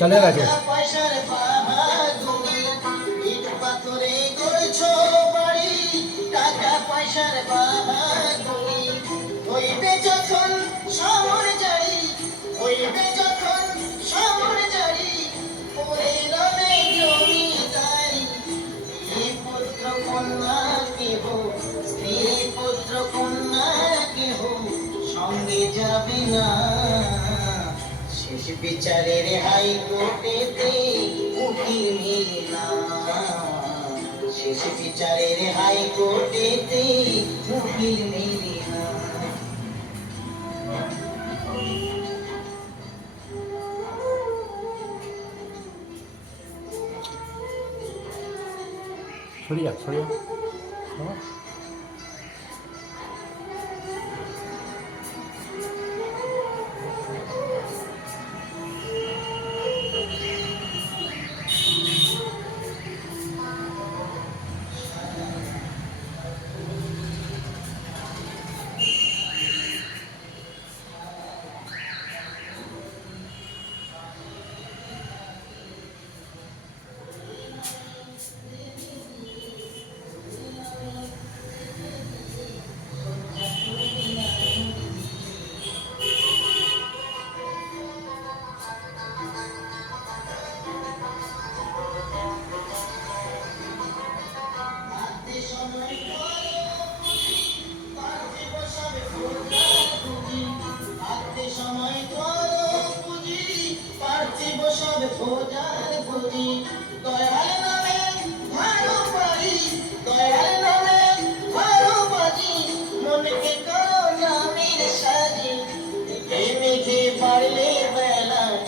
চলে গেছে। পয়সার বাহাদুরি, ইট পাথরে গড়েছো বাড়ি, টাকা পয়সার বাহাদুরি, হইবে যখন শহর জারি, হইবে যখন শহর জারি, পরে রবে জমিদারি। স্ত্রী পুত্র কন্যা কেহ, স্ত্রী পুত্র কন্যা কেহ সঙ্গে যাবে না। শেষ বিচারের হাইকোর্টেতে উকিল মেলে না, শেষ বিচারের হাইকোর্টেতে উকিল মেলে না। সরিয়া সরিয়া। দয়া